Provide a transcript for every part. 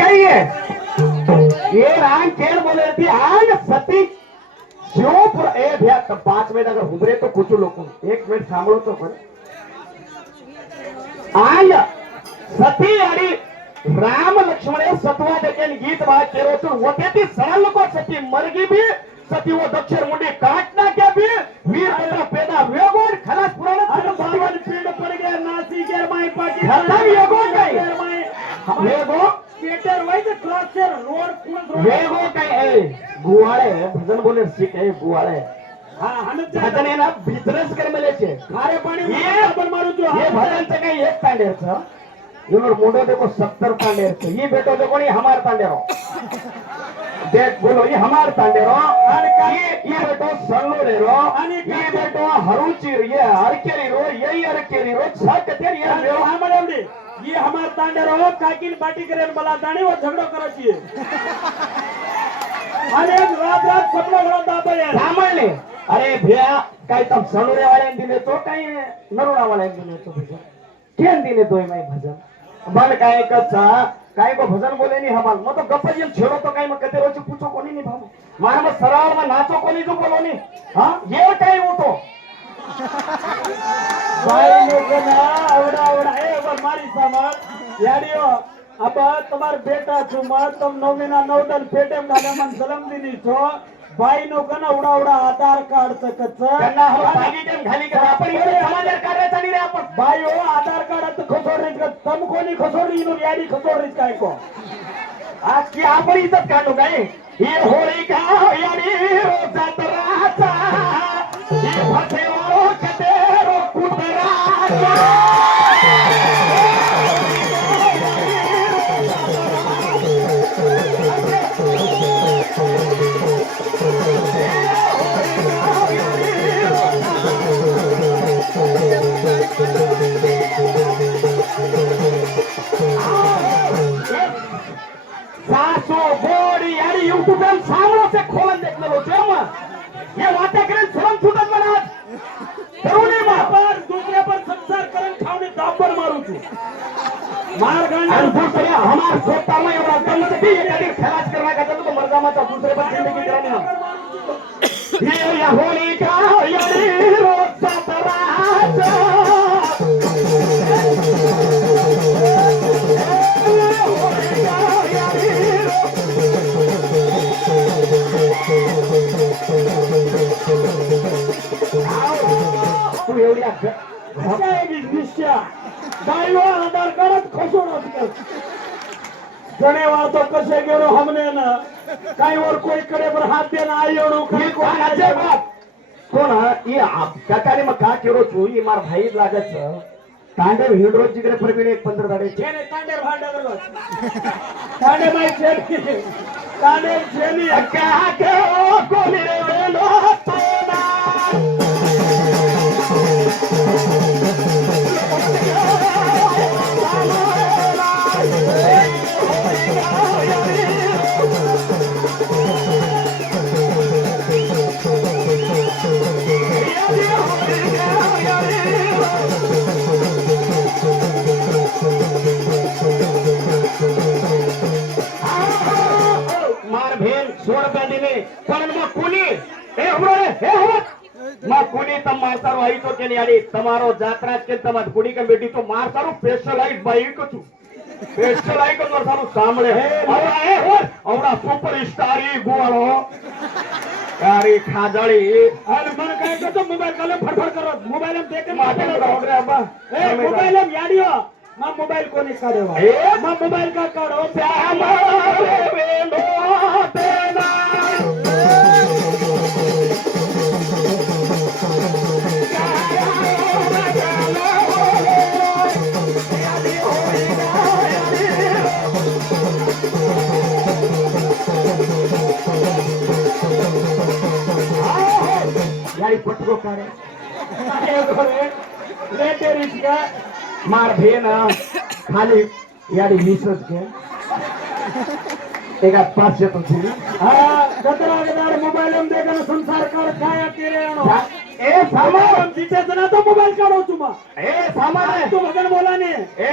कही है ये राम केड़ बोले थी आग सती शिवपुर ए भैया तब 5 मिनट अगर उभरे तो कुछ लोगों 1 मिनिट सांभळो तो पण आग सती आणि राम लक्ष्मण सतवा देखील गीत बात केरो तो होते ती सरल को सती मरगी भी सती वो दक्षिण मुंडी काटना क्या भी वीर बेटा पैदा वेगोड खलास पुराण भगवान पीड़ पड़ गया नासी के माई पाकी खत्म वेगोड काय वेगो पेटर वाई द क्लॉसर रोड वेगो काय ए गुवाळे भजन बोले सीख है गुवाळे हां भजन है ना बिजनेस कर मेले छे खारे पाणी ये आपण मारू जो ये भजन से काय एक तांडेरचं इवर मोडो देखो 70 तांडेरचं ये बेटो देखो नहीं हमार तांडेरो देख बोलो ये हमार तांडेरो ये बेटो सल्लोडेरो ये बेटो हरुचीर ये अरकेरीरो ये अरकेरीरो छकतेर ये व्यवहार मडवडी ये हमार तांडेरो काकीन पार्टी करेन मला जाणी वो झगड़ो कराची अरे रात रात सपना बड़ा दाबा यार सामने अरे भैया काय तब सल्लोडे वाले दिले तो काय नरोडा वाले दिले तो भजन केन दिले तो मैं भजन बन काय कच्चा काय को भजन बोले नहीं हमाल मैं तो गप्पा जी छेड़ो तो काय मैं कहते रोज पूछो कोनी नहीं भाव मार में सराल में नाचो कोनी जो बोलो नहीं हां ये काय वो तो भाई लोग ना आवड़ा आवड़ा ए बर मारी समर याडियो अब तुम्हार बेटा छु मत तुम 9 महीना 9 दिन पेटे में घाले मन जन्म दिनी छो भाई नो कना उडा उडा आधार कार्ड च कच्च त्यांना हो भागी टेम घाली का आपण इथे समाधान करायचा नाही रे आपण भाई हो आधार कार्ड खसोड रे तम कोणी खसोडी नो याडी खसोड रे काय को आज की आपण इज्जत काढू काय ही होळी का याडी रोजात राहता ही फसेवरो कतेरो कुतराचा यूट्यूब सामने से खोलन देखने लो ये वाटे करें सुरम छूटन बना तरुणी मां पर दूसरे पर संसार करें खाने दाबर मारू तू मार गाने और दूसरे हमार सोता में एवढा कम से भी ये खलास करना का तो मर्दामाचा दूसरे पर जिंदगी कराने ये या होली का यारी रोजचा तराचा तू एवढी आधार कार्ड खसोड जनेवार तो कसे गेलो हमने ना काही वर कोई करे पर हाथ देना आयोडो काही कोण ये काकाने मग का केरो छु ये मार भाई लागत तांडेर हिडरो जिगरे परबिने 15 दाडे छेने तांडेर भांडा करलो तांडे माई छेनी तांडेर छेनी क्या के ओ कोनी रे वेलो तोना मार भेल 100 रुपया दिले पण मग कोणी ए हमरो हे हो मग कोणी तम मारतारो आई तो केली आली तमारो जात्राज के तमत कोणी का बेटी तो मारतारो स्पेशलाइज बाई को छु स्पेशलाइज को मारतारो सामने है औरा सुपर स्टारी गुवाळो यारी खाजळी अरे मन काय करतो मोबाईल काले फडफड करत मोबाईल में देख के माथे लगा रे अब्बा ए मोबाईल में याडियो मा मोबाईल कोणी काढेवा ए मा मोबाईल का काढो प्यामारे वेलो तेना यारी पटको काढे काय करे लेटे रिस्का मार भेन खाली यारी मिसच घे एका 500 तो थी हां कतरा गदार मोबाइल में देखन संसार कर छाया तेरे अणो ए सामान तिथे जण तो मोबाईल काढो तुम्हा ए सामान तू भजन बोला ने ए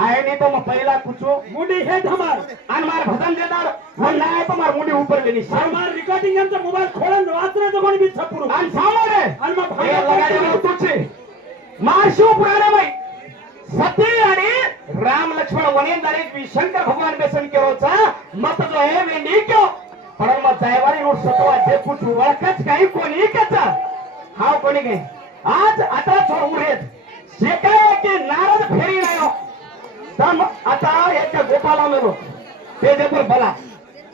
आए नहीं तो मैं पहला कुछो मुंडी हेठ हमार आणि मार भजन देणार मग नाही तो मार मुंडी ऊपर गेली हमार रिकॉर्डिंग यांचा मोबाईल खोळून वाचण्याचं कोणी बी छपुरू आणि सामान आणि मग हे लगाडे तुझे मार शिव पुराणे बाई सती आणि राम लक्ष्मण वनेंदारे शंकर भगवान बेसन केरोचा मत जो आहे वेंडी क्यों पण मग जायवारी रोड सतवा जे कुछ ओळखच काही कोणी कचा हाव कोणी काय आज आता छोड उरेत जे काय की नारद फेरी नाही तर आता एक गोपाला मेलो ते जबर भला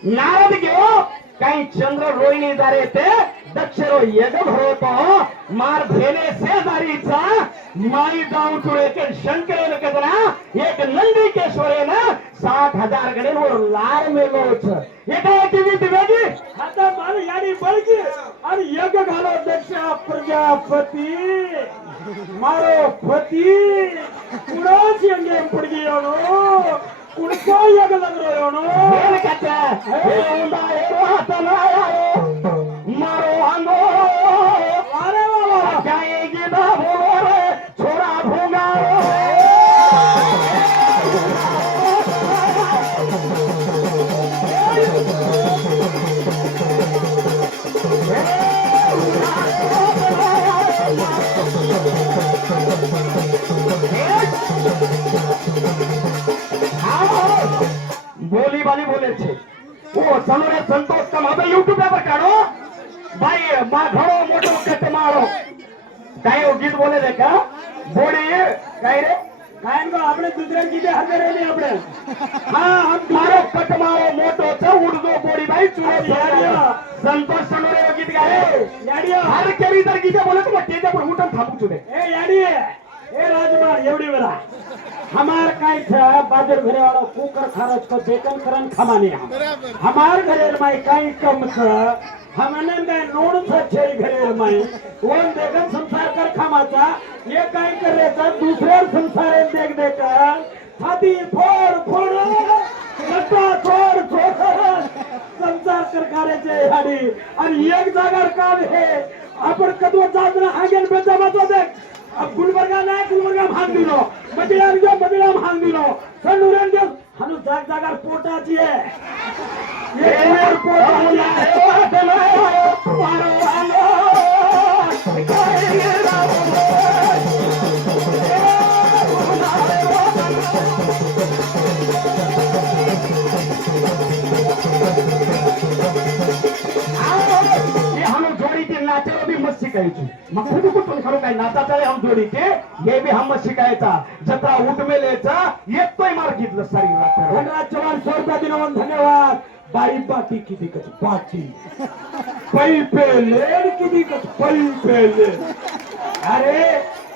नारद घेऊ काही चंद्र रोहिणी दारे ते दक्षरो यग भरवतो मार भेने शेजारीचा माई जाऊन तुळे के शंकर कदना एक नंदी केश्वरेना 60,000 गणेवर लार मेलोच एका की विधी वेगी आता मार याडी बळगी आणि यग घालो दक्ष प्रजापती मारो पती कुणाच यंगे पडगी योनो कुणको यग लगरो योनो हे कचा हे उंदा हे हात लायो मारो आंगो अरे बाबा जाएगी ना बोलो रे छोरा भूंगा बोली बाली बोले छे ओ चलो रे संतोष कम હવે YouTube પર કાઢો ભાઈ માં ઘણો મોટો કટ મારો કાયો ગીત બોલે રે કા બોડી કાઈ રે कायन આપણે दुसऱ्या किती हजर आहे આપણે હા હમ મારો કટ મારો મોટો છે ઉડદો બોડી ભાઈ ચૂરો સંતોષ ચલો રે ગીત ગાય याडिया हर केवी जर गीत बोले तो मग तेजा पण उठून थांबू छुदे ए याडी ए राजकुमार एवढी वेळा हमार काय था बाजर घरे वाला कुकर खारज को देखन करन खमाने हमार घरे माई काय कम छ हमने में नोड छ छे घरे माई ओन देखन संसार कर खमाचा ये काय करायचा दुसऱ्या संसार देख देख छाती फोड फोड लट्टा फोड फोड संसार कर करायचे याडी आणि एक जागार काम हे आपण कदवा जाजना हागेल बेजामातो देख अब गुलबर्गा नाही गुलबर्गा भांग दिलो मदिरा जो मदिरा भांग दिलो सनुरन जो हनु जाग जागार पोटाची आहे ये पोटाची आहे मारो आलो काय राव मत शिकायची मग खूप कुठून खरं काय नाचाचा हम जोडीचे हे बी हम शिकायचा जत्रा उठ मेलेचा येतोय मार घेतलं सारी रात्र धन्यवाद चव्हाण 100 रुपया दिनवन धन्यवाद बाई पाटी किती कच पाटी पै पेले किती कच पै पेले अरे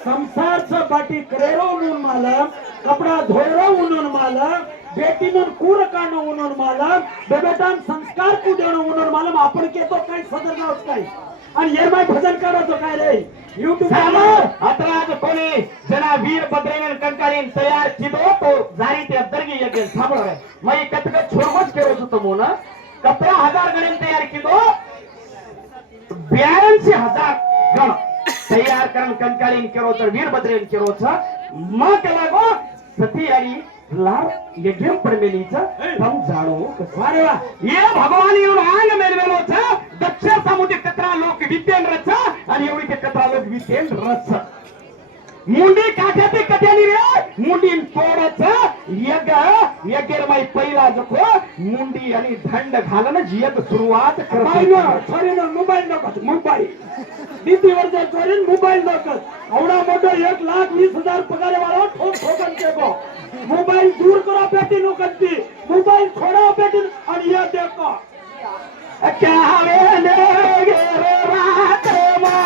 संसारचं बाटी करेरो म्हणून मालम कपडा धोरो म्हणून मालम बेटीनं कूर काढणं म्हणून मालम बेबेटान संस्कार कु देणं म्हणून मालम आपण केतो काय सदर नाव काय आणि ये माय भजन करतो काय रे YouTube आता आज कोणी जना वीर बद्रेन कंकाळीन तयार किदो तो जारी ते दर्गी येते साबळ रे मग कतक छोरमच केरो होतो मोना 15000 गणन तयार किदो 82,000 गण तयार करन कंकाळीन केरो तर वीर बद्रेन केरो छ मग केला गो सती आणि लार यज्ञ परमेलीचा हम जाणो वारे वा ये भगवान येऊन आंग मेलवेलो छ दक्ष समुद्र कतरा लोक विद्येन रच आणि एवढी ते कतरा लोक विद्येन रच मुंडी काठ्याती कट्यानी रे मुंडी तोडच यज्ञ माई पहिला जखो मुंडी आणि दंड घालन यज्ञ सुरुवात करतो सॉरी मोबाईल नको मोबाईल दीदी वर्ष चोरीन मोबाईल नको एवढा मोठा 1,20,000 पगार वाला ठोक ठोकन केको मोबाईल दूर करो बेटी नो कत्ती मोबाईल छोड़ो बेटी आणि ये देखो क्या हवे ने गे रात मा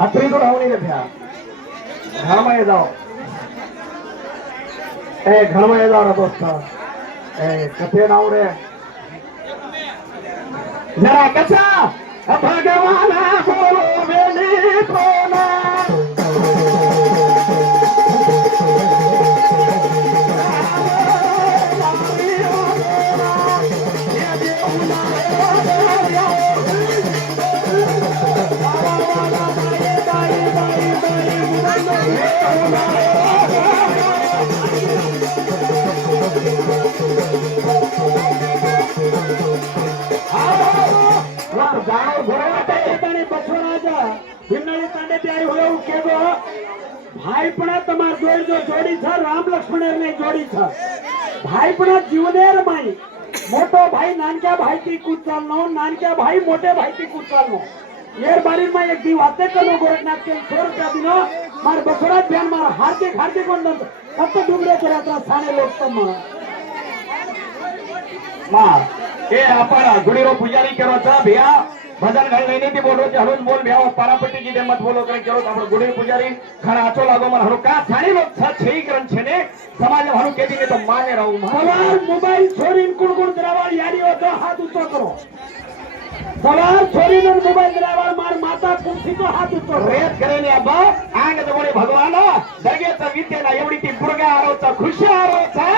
अत्री तो रावणी रे भ्या घरमध्ये जाओ ए घरमध्ये जाओ रे दोस्त ए कथे नाव रे जरा कसा भगवाना बोलवेली कोणा ભાઈપણા તમાર જોડજો જોડી છે રામ લક્ષ્મણ ની જોડી છે ભાઈપણા જીવનેર માઈ મોટો ભાઈ નાનક્યા ભાઈ થી કૂચાલ નો નાનક્યા ભાઈ મોટે ભાઈ થી કૂચાલ નો એર બારી માં એક દી વાતે કનો ગોરખનાથ કે 100 રૂપિયા દીનો માર બસોડા ધ્યાન માર હાર્દિક હાર્દિક વંદન સત ડુંગરે કર્યા સાણે લોક તમ માં એ આપણા ગુડીરો પૂજારી કરો છો ભૈયા ભજન ગાઈ લઈને થી બોલો છે હરોજ બોલ ભૈયા પારાપટ્ટી જી મત બોલો કરે કરો આપણે ગુડીરો પૂજારી ખરા આચો લાગો મને હરો કા છાણી લોક છઈ કરન છે ને સમાજ હરો કેદી ને તો માને રહું સવાર મોબાઈલ છોડીને કુણકુણ દરાવાળ યારીઓ તો હાથ ઊંચો કરો સવાર છોડીને મોબાઈલ દરાવાળ માર માતા કુંસી તો હાથ ઊંચો કરો રેત કરે ને અબ્બા આંગ દગોણી ભગવાન દરગે તો વિદ્યા ના એવડી થી પુરગા આરો છે ખુશી આરો છે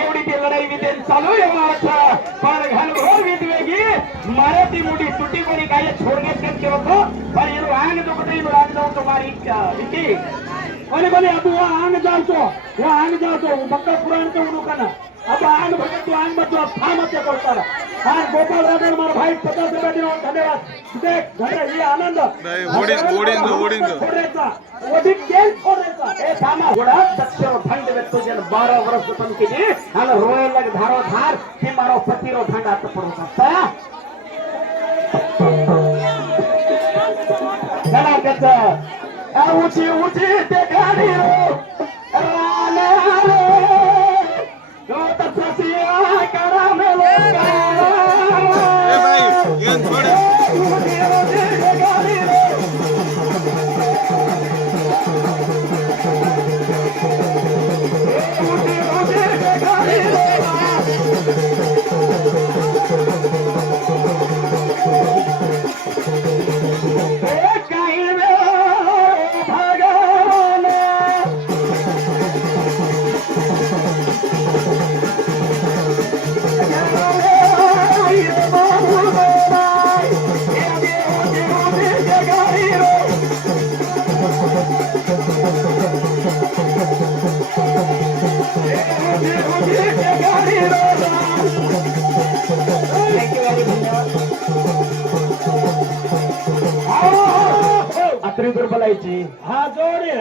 એવડી થી લડાઈ વિદેન ચાલુ એવા છે પણ ઘર ઘર વિદવેગી મારે થી મોટી તૂટી પડી ગાય છોડને કેમ કેવો તો પણ એનું આંગ તો બદલી નું રાજ દઉં તો મારી વિકી કોને કોને અબુ આંગ જાવ છો આંગ જાવ છો મક્કા પુરાણ તો ઉનો કના अब आंग भगत तो आंग मत थाम मत करता हां गोपाल राठोड मार भाई 50 रुपया दिनो धन्यवाद देख घरे ये आनंद ओडिंद छोड़ेचा ओडी केल छोड़ेचा ए सामा घोड़ा दक्षर थंड में तुझे 12 वर्ष पण कीधी आणि रोय लग धारो धार की मारो पतिरो थंड आत पडू शकता घणा कच आ ऊंची ऊंची ते गाडी राने रे तो तसिया करा मेलो ए भाई ये छोड़ अत्रि दुर्बलायची हा जोडे